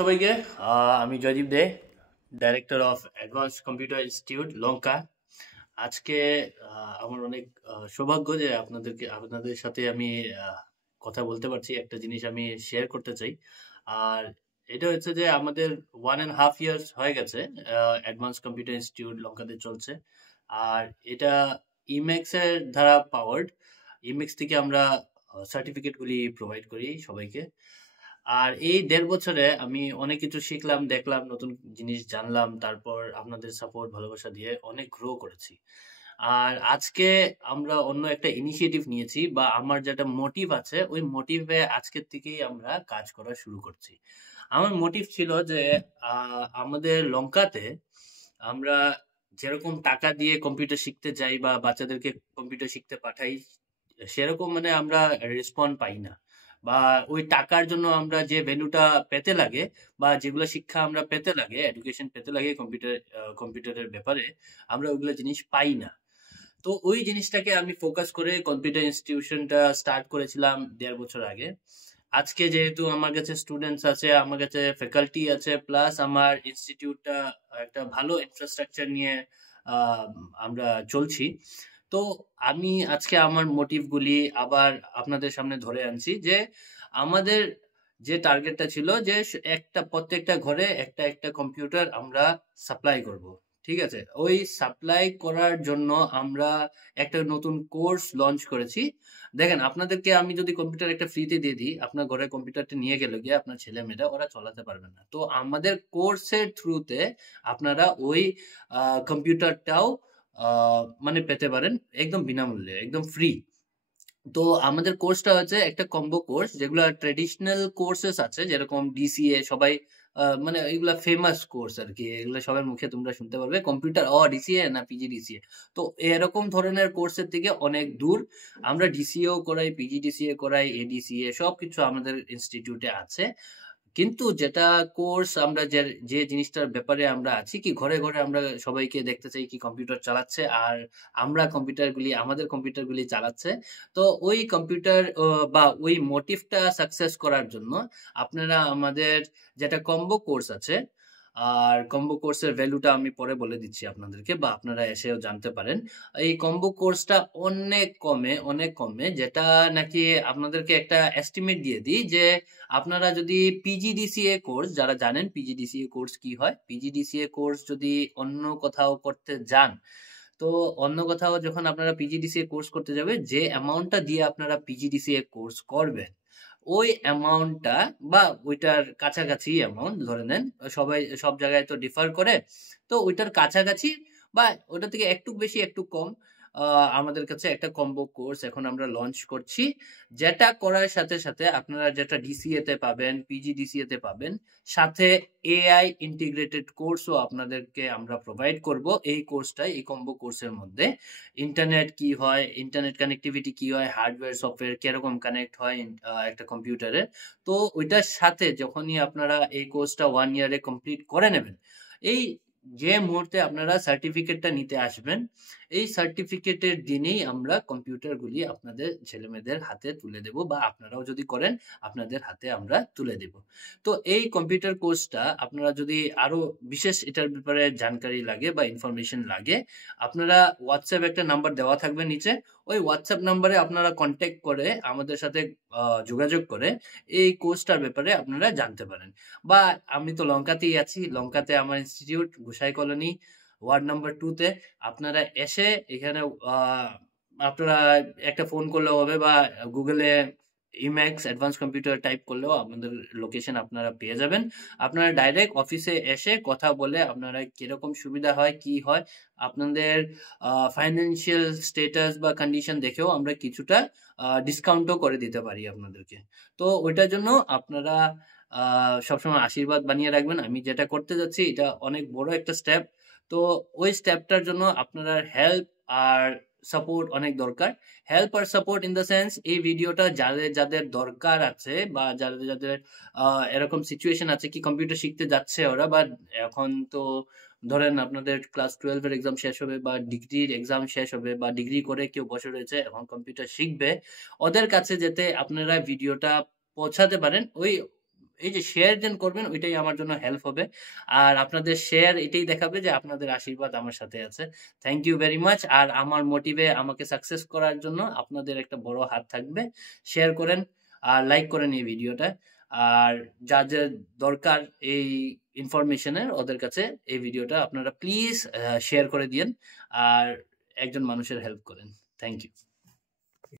সবাইকে। আমি Joydeep Dey, director of advance computer institute Lanka. আজকে আমার অনেক সৌভাগ্য যে আপনাদের সাথে আমি কথা বলতে পারছি। একটা জিনিস আমি শেয়ার করতে চাই। আর এটা হচ্ছে যে আমাদের 1.5 years হয়ে গেছে অ্যাডভান্স কম্পিউটার ইনস্টিটিউট লঙ্কাতে চলছে। আর এটা ইমেক্স এর দ্বারা পাওয়ার্ড। ইমেক্স থেকে আমরা সার্টিফিকেটগুলি প্রোভাইড করি সবাইকে। আর এই 1.5 বছরে আমি অনেক কিছু শিখলাম, দেখলাম, নতুন জিনিস জানলাম। তারপর আপনাদের সাপোর্ট ভালোবাসা দিয়ে অনেক গ্রো করেছি। আর আজকে আমরা অন্য একটা ইনিশিয়েটিভ নিয়েছি, বা আমার যেটা মোটিভ আছে ওই মোটিভে আজকের থেকেই আমরা কাজ করা শুরু করছি। আমার মোটিভ ছিল যে আমাদের লঙ্কাতে আমরা যেরকম টাকা দিয়ে কম্পিউটার শিখতে যাই বা বাচ্চাদেরকে কম্পিউটার শিখতে পাঠাই, সেরকম মানে আমরা রেসপন্ড পাই না। বা ওই টাকার জন্য আমরা যে ভ্যালুটা পেতে লাগে বা যেগুলো শিক্ষা আমরা পেতে লাগে, এডুকেশন পেতে লাগে কম্পিউটারের ব্যাপারে, আমরা ওইগুলো জিনিস পাই না। তো ওই জিনিসটাকে আমি ফোকাস করে কম্পিউটার ইনস্টিটিউশনটা স্টার্ট করেছিলাম 1.5 বছর আগে। আজকে যেহেতু আমার কাছে স্টুডেন্টস আছে, আমার কাছে ফ্যাকাল্টি আছে, প্লাস আমার ইনস্টিটিউটটা একটা ভালো ইনফ্রাস্ট্রাকচার নিয়ে আহ, আমরা চলছি। তো আমি আজকে আমার মোটিভগুলি আবার আপনাদের সামনে ধরে আনছি যে আমাদের যে টার্গেটটা ছিল যে প্রত্যেকটা ঘরে একটা একটা কম্পিউটার আমরা সাপ্লাই করব। ঠিক আছে, ওই সাপ্লাই করার জন্য আমরা একটা নতুন কোর্স লঞ্চ করেছি। দেখেন, আপনাদেরকে আমি যদি কম্পিউটার একটা ফ্রিতে দিয়ে দিই, আপনার ঘরে কম্পিউটারটা নিয়ে গেলে গিয়ে আপনার ছেলে মেয়েরা ওরা চালাতে পারবে না। তো আমাদের কোর্সের থ্রুতে আপনারা ওই কম্পিউটারটাও মানে পেতে পারেন একদম বিনামূল্যে, একদম ফ্রি। তো আমাদের কোর্সটা হচ্ছে একটা কম্বো কোর্স, যেগুলো ট্রেডিশনাল কোর্সেস আছে যেরকম ডিসিএ, সবাই মানে এগুলা ফেমাস কোর্স আর কি, এগুলো সবার মুখে তোমরা শুনতে পারবে, কম্পিউটার ডিসিএ না পিজিডিসিএ। তো এরকম ধরনের কোর্সের থেকে অনেক দূর। আমরা ডিসিএও করাই, পিজিডিসিএ করাই, এডিসিএ সবকিছু আমাদের ইনস্টিটিউটে আছে। কিন্তু যেটা কোর্স আমরা যে যে জিনিসটার ব্যাপারে আমরা আছি কি, ঘরে ঘরে আমরা সবাইকে দেখতে চাই কি কম্পিউটার চালাচ্ছে, আর আমাদের কম্পিউটারগুলি চালাচ্ছে। তো ওই কম্পিউটার বা ওই মোটিভটা সাকসেস করার জন্য আপনারা আমাদের যেটা কম্বো কোর্স আছে, আর কম্বো কোর্সের ভ্যালুটা আমি পরে বলে দিচ্ছি আপনাদেরকে, বা আপনারা এসেও জানতে পারেন। এই কম্বো কোর্সটা অনেক কমে, যেটা নাকি আপনাদেরকে একটা এস্টিমেট দিয়ে দিই যে আপনারা যদি পিজিডিসিএ কোর্স, যারা জানেন পিজিডিসিএ কোর্স কি হয়, পিজিডিসিএ কোর্স যদি অন্য কোথাও করতে যান, তো অন্য কোথাও যখন আপনারা পিজিডিসিএ কোর্স করতে যাবে, যে অ্যামাউন্টটা দিয়ে আপনারা পিজিডিসিএ কোর্স করবেন, ওই অ্যামাউন্টটা বা ওইটার কাছাকাছি অ্যামাউন্ট ধরে নেন, সব জায়গায় তো ডিফার করে, তো ওইটার কাছাকাছি বা ওটা থেকে একটু বেশি একটু কম আমাদের কাছে একটা কম্বো কোর্স এখন আমরা লঞ্চ করছি। যেটা করার সাথে সাথে আপনারা যেটা ডিসিএ তে পাবেন, পিজিডিসিএ তে পাবেন, সাথে এআই ইন্টিগ্রেটেড কোর্সও আপনাদেরকে আমরা প্রোভাইড করব এই কোর্সটাই, এই কম্বো কোর্সের মধ্যে। ইন্টারনেট কি হয়, ইন্টারনেট কানেক্টিভিটি কি হয়, হার্ডওয়্যার সফটওয়্যার কিরকম কানেক্ট হয় একটা কম্পিউটারে, তো ওইটার সাথে যখনই আপনারা এই কোর্সটা 1 ইয়ারে কমপ্লিট করে নেবেন, এই যে মুহূর্তে আপনারা সার্টিফিকেটটা নিতে আসবেন, এই সার্টিফিকেটের দিনেই আমরা কম্পিউটারগুলি আপনাদের ছেলেমেয়েদের হাতে তুলে দেব, বা আপনারাও যদি করেন আপনাদের হাতে আমরা তুলে দেব। তো এই কম্পিউটার কোর্সটা আপনারা যদি আরো বিশেষ এটার ব্যাপারে জানকারি লাগে বা ইনফরমেশন লাগে, আপনারা হোয়াটসঅ্যাপ একটা নাম্বার দেওয়া থাকবে নিচে, ওই হোয়াটসঅ্যাপ নাম্বারে আপনারা কন্ট্যাক্ট করে আমাদের সাথে যোগাযোগ করে এই কোর্সটার ব্যাপারে আপনারা জানতে পারেন। বা আমি তো লঙ্কাতেই আছি, লঙ্কাতে আমার ইনস্টিটিউট গোসাই কলোনি ওয়ার্ড নাম্বার 2-তে। আপনারা এসে এখানে আপনারা একটা ফোন করলেও হবে, বা গুগলে ইম্যাক্স অ্যাডভান্স কম্পিউটার টাইপ করলেও আপনাদের লোকেশন আপনারা পেয়ে যাবেন। আপনারা ডাইরেক্ট অফিসে এসে কথা বলে আপনারা কিরকম সুবিধা হয় কি হয়, আপনাদের ফাইন্যান্সিয়াল স্টেটাস বা কন্ডিশন দেখেও আমরা কিছুটা ডিসকাউন্টও করে দিতে পারি আপনাদেরকে। তো ওইটার জন্য আপনারা সবসময় আশীর্বাদ বানিয়ে রাখবেন। আমি যেটা করতে যাচ্ছি এটা অনেক বড় একটা স্টেপ। তো ওই স্টেপটার জন্য আপনার হেল্প আর সাপোর্ট অনেক দরকার। হেল্প আর সাপোর্ট ইন দ্য সেন্স, এই ভিডিওটা যাদের যাদের দরকার আছে বা যাদের যাদের এরকম সিচুয়েশন আছে কি কম্পিউটার শিখতে যাচ্ছে ওরা, বা এখন তো ধরেন আপনাদের ক্লাস 12 এর এক্সাম শেষ হবে বা ডিগ্রির এক্সাম শেষ হবে, বা ডিগ্রি করে কেউ বসে রয়েছে এখন কম্পিউটার শিখবে, ওদের কাছে যেতে আপনারা ভিডিওটা পৌঁছাতে পারেন, ওই এই যে শেয়ার দেন করবেন, ওইটাই আমার জন্য হেল্প হবে। আর আপনাদের শেয়ার এটাই দেখাবে যে আপনাদের আশীর্বাদ আমার সাথে আছে। Thank you very much. আর আমার মোটিভে আমাকে সাকসেস করার জন্য আপনাদের একটা বড় হাত থাকবে। শেয়ার করেন আর লাইক করেন এই ভিডিওটা। আর যাদের দরকার এই ইনফরমেশনের, ওদের কাছে এই ভিডিওটা আপনারা প্লিজ শেয়ার করে দিয়েন আর একজন মানুষের হেল্প করেন। Thank you.